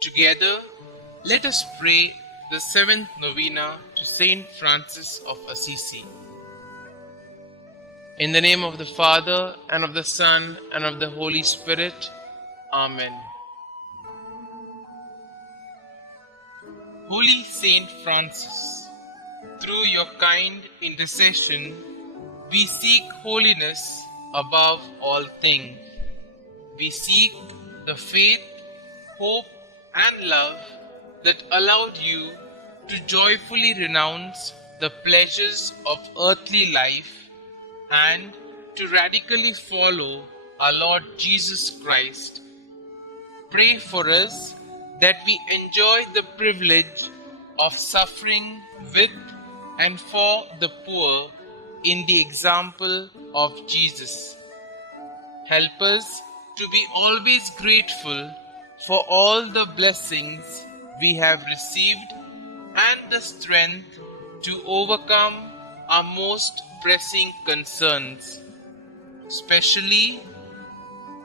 Together, let us pray the 7th Novena to St Francis of Assisi. In the name of the Father, and of the Son, and of the Holy Spirit. Amen. Holy Saint Francis, through your kind intercession, we seek holiness above all things. We seek the faith, hope, and love that allowed you to joyfully renounce the pleasures of earthly life and to radically follow our Lord Jesus Christ. Pray for us that we enjoy the privilege of suffering with and for the poor in the example of Jesus. Help us to be always grateful for all the blessings we have received and the strength to overcome our most pressing concerns. Especially,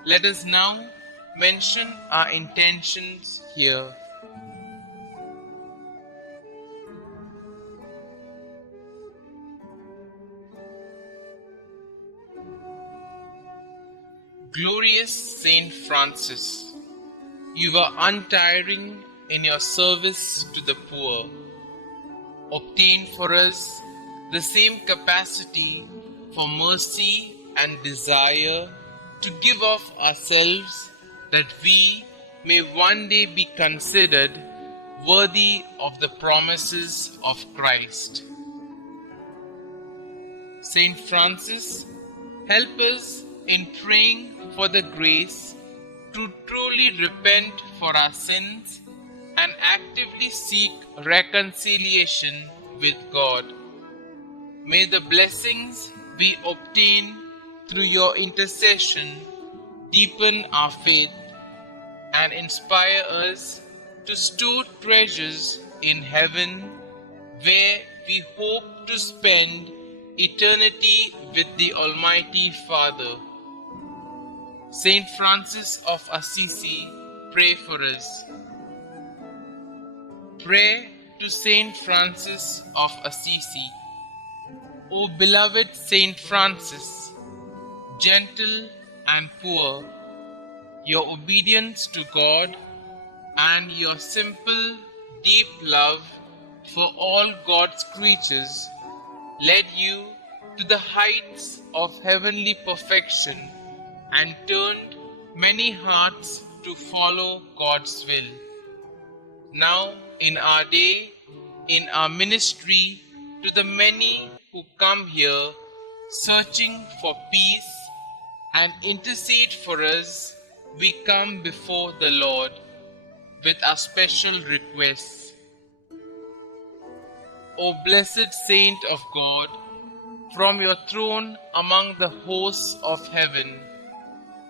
let us now mention our intentions here. Glorious Saint Francis, you were untiring in your service to the poor. Obtain for us the same capacity for mercy and desire to give of ourselves, that we may one day be considered worthy of the promises of Christ. Saint Francis, help us in praying for the grace to truly repent for our sins and actively seek reconciliation with God. May the blessings we obtain through your intercession deepen our faith and inspire us to store treasures in heaven, where we hope to spend eternity with the Almighty Father. Saint Francis of Assisi, pray for us. Pray to St Francis of Assisi. O beloved St Francis, gentle and poor, your obedience to God and your simple, deep love for all God's creatures led you to the heights of heavenly perfection and turned many hearts to follow God's will. Now, in our day, in our ministry, to the many who come here searching for peace and intercede for us, we come before the Lord with our special requests. O blessed Saint of God, from your throne among the hosts of heaven,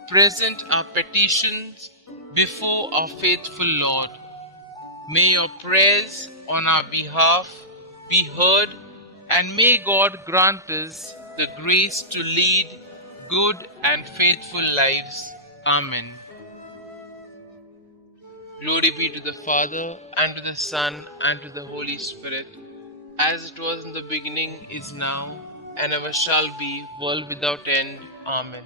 present our petitions before our faithful Lord. May your prayers on our behalf be heard, and may God grant us the grace to lead good and faithful lives. Amen. Glory be to the Father, and to the Son, and to the Holy Spirit, as it was in the beginning, is now, and ever shall be, world without end. Amen.